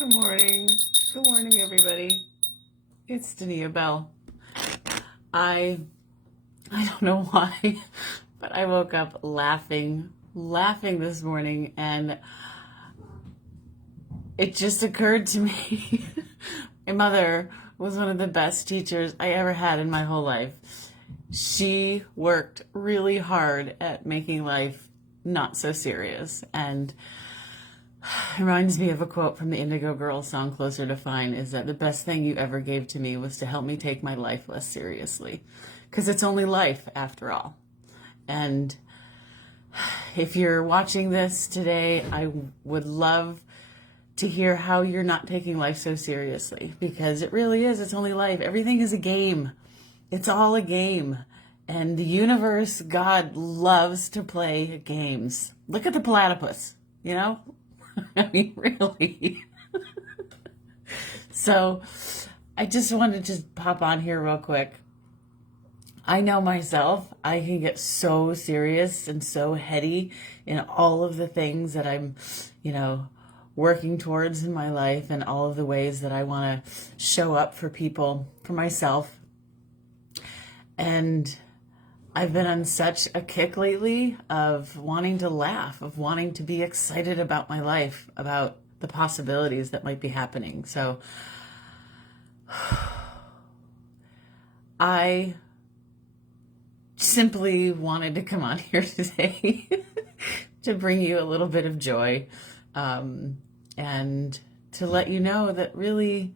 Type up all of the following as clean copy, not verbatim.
Good morning. Good morning, everybody. It's Dania Bell. I don't know why, but I woke up laughing this morning, and it just occurred to me. My mother was one of the best teachers I ever had in my whole life. She worked really hard at making life not so serious, and it reminds me of a quote from the Indigo Girls song Closer to Fine, is that the best thing you ever gave to me was to help me take my life less seriously. Because it's only life, after all. And if you're watching this today, I would love to hear how you're not taking life so seriously. Because it really is. It's only life. Everything is a game. It's all a game. And the universe, God, loves to play games. Look at the platypus, you know? I mean, really. So I just wanted to pop on here real quick. I know myself, I can get so serious and so heady in all of the things that I'm, working towards in my life, and all of the ways that I want to show up for people, for myself. And I've been on such a kick lately of wanting to laugh, of wanting to be excited about my life, about the possibilities that might be happening. So I simply wanted to come on here today to bring you a little bit of joy, and to let you know that really,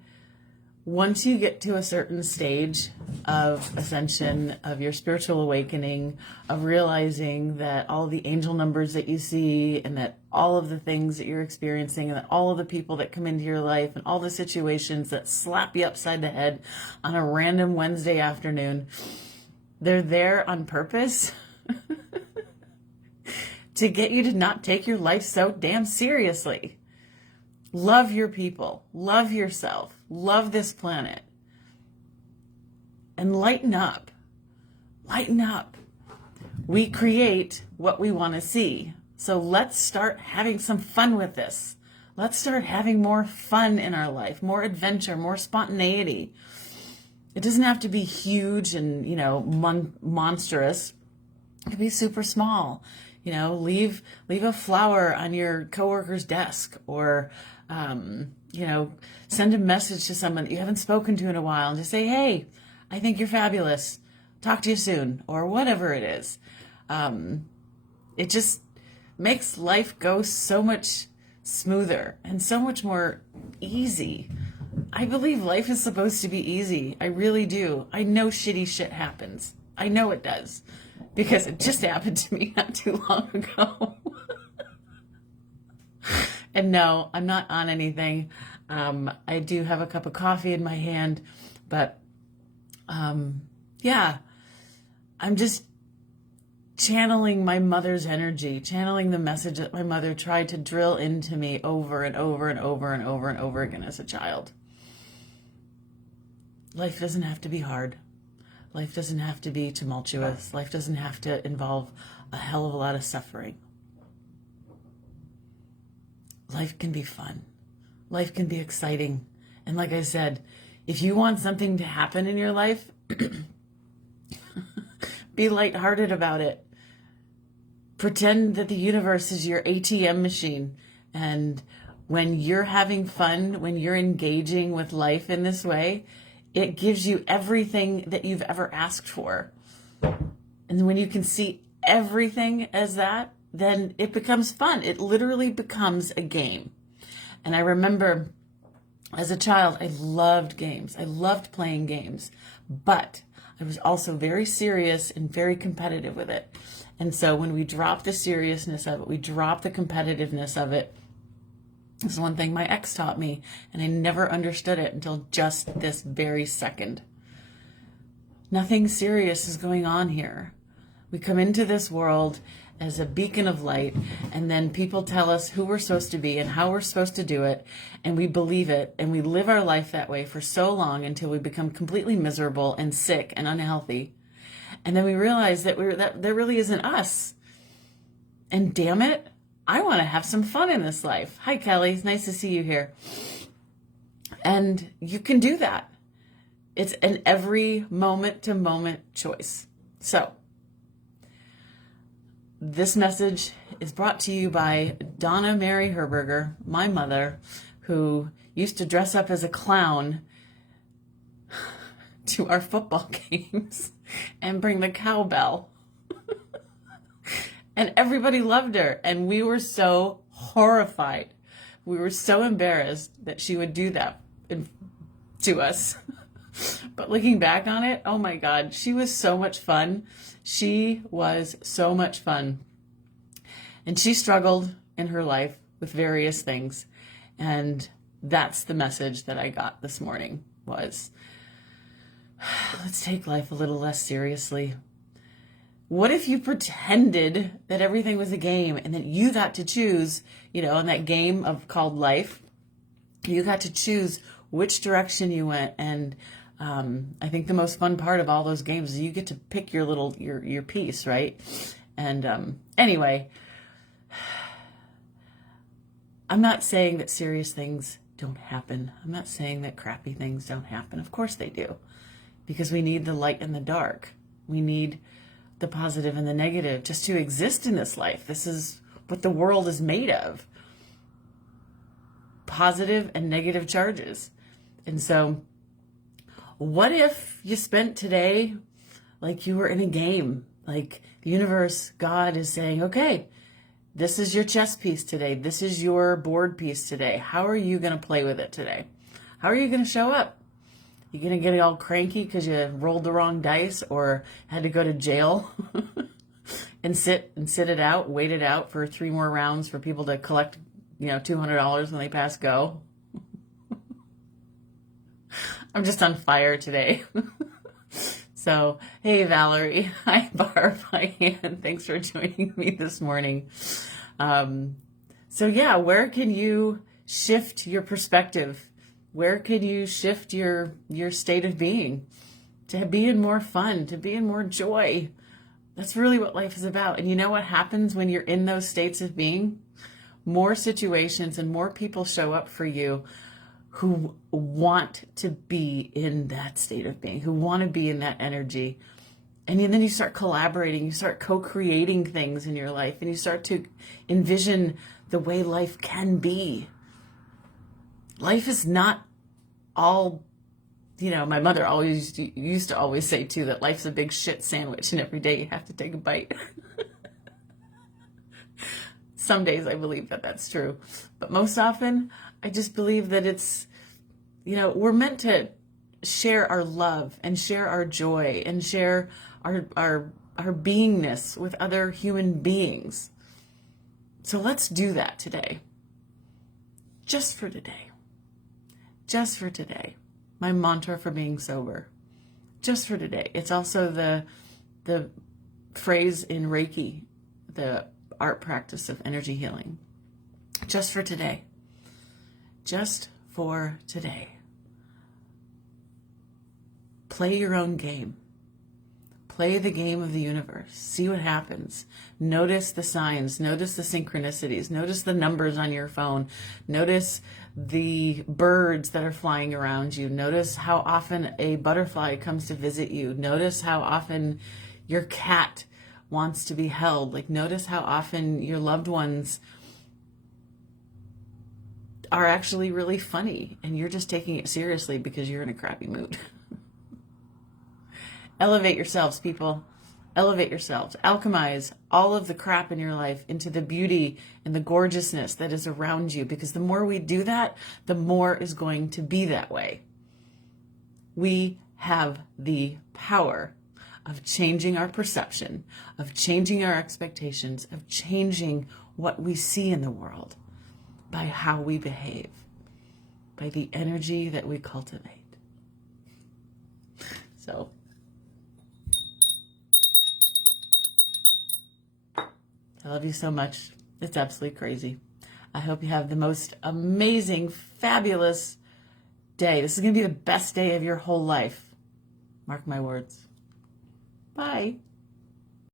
once you get to a certain stage of ascension, of your spiritual awakening, of realizing that all the angel numbers that you see, and that all of the things that you're experiencing, and that all of the people that come into your life, and all the situations that slap you upside the head on a random Wednesday afternoon, they're there on purpose to get you to not take your life so damn seriously. Love your people, love yourself, love this planet, and lighten up. Lighten up. We create what we want to see. So let's start having some fun with this. Let's start having more fun in our life, more adventure, more spontaneity. It doesn't have to be huge and, monstrous. It could be super small. Leave a flower on your coworker's desk, or send a message to someone that you haven't spoken to in a while and just say, hey, I think you're fabulous. Talk to you soon, or whatever it is. It just makes life go so much smoother and so much more easy. I believe life is supposed to be easy. I really do. I know shitty shit happens. I know it does, because it just happened to me not too long ago. And no, I'm not on anything. I do have a cup of coffee in my hand, but yeah, I'm just channeling my mother's energy, channeling the message that my mother tried to drill into me over and over and over and over and over again as a child. Life doesn't have to be hard. Life doesn't have to be tumultuous. Life doesn't have to involve a hell of a lot of suffering. Life can be fun. Life can be exciting. And like I said, if you want something to happen in your life, be lighthearted about it. Pretend that the universe is your ATM machine. And when you're having fun, when you're engaging with life in this way, it gives you everything that you've ever asked for. And when you can see everything as that, then it becomes fun. It literally becomes a game. And I remember as a child, I loved games. I loved playing games, but I was also very serious and very competitive with it. And so when we drop the seriousness of it, we drop the competitiveness of it. This is one thing my ex taught me, and I never understood it until just this very second. Nothing serious is going on here. We come into this world as a beacon of light, and then people tell us who we're supposed to be and how we're supposed to do it, and we believe it, and we live our life that way for so long until we become completely miserable and sick and unhealthy. And then we realize that that really isn't us. And damn it, I want to have some fun in this life. Hi, Kelly. It's nice to see you here. And you can do that. It's an every moment to moment choice. So this message is brought to you by Donna Mary Herberger, my mother, who used to dress up as a clown to our football games and bring the cowbell. And everybody loved her. And we were so horrified. We were so embarrassed that she would do that to us. But looking back on it, oh my God, she was so much fun. She was so much fun. And she struggled in her life with various things. And that's the message that I got this morning was, let's take life a little less seriously. What if you pretended that everything was a game and that you got to choose, in that game called life, you got to choose which direction you went. And I think the most fun part of all those games is you get to pick your piece, right? And anyway, I'm not saying that serious things don't happen. I'm not saying that crappy things don't happen. Of course they do, because we need the light and the dark. We need the positive and the negative just to exist in this life. This is what the world is made of. Positive and negative charges. And so what if you spent today like you were in a game? Like the universe, God is saying, okay, this is your chess piece today. This is your board piece today. How are you going to play with it today? How are you going to show up? You going to get all cranky because you rolled the wrong dice or had to go to jail and sit it out, wait it out for 3 more rounds for people to collect, $200 when they pass go? I'm just on fire today. So, hey, Valerie, hi, Barb, hi, Ann. Thanks for joining me this morning. Where can you shift your perspective? Where can you shift your state of being to be in more fun, to be in more joy? That's really what life is about. And you know what happens when you're in those states of being? More situations and more people show up for you who want to be in that state of being, who want to be in that energy. And then you start collaborating, you start co-creating things in your life, and you start to envision the way life can be. Life is not all, my mother used to always say too, that life's a big shit sandwich and every day you have to take a bite. Some days I believe that that's true. But most often, I just believe that it's, we're meant to share our love and share our joy and share our beingness with other human beings. So let's do that today. Just for today. Just for today. My mantra for being sober. Just for today. It's also the phrase in Reiki, the art practice of energy healing. Just for today. Just for today. Play your own game. Play the game of the universe. See what happens. Notice the signs. Notice the synchronicities. Notice the numbers on your phone. Notice the birds that are flying around you. Notice how often a butterfly comes to visit you. Notice how often your cat wants to be held. Notice how often your loved ones are actually really funny and you're just taking it seriously because you're in a crappy mood. Elevate yourselves, people. Elevate yourselves. Alchemize all of the crap in your life into the beauty and the gorgeousness that is around you, because the more we do that, the more is going to be that way. We have the power of changing our perception, of changing our expectations, of changing what we see in the world by how we behave, by the energy that we cultivate. So, I love you so much. It's absolutely crazy. I hope you have the most amazing, fabulous day. This is going to be the best day of your whole life. Mark my words. Bye.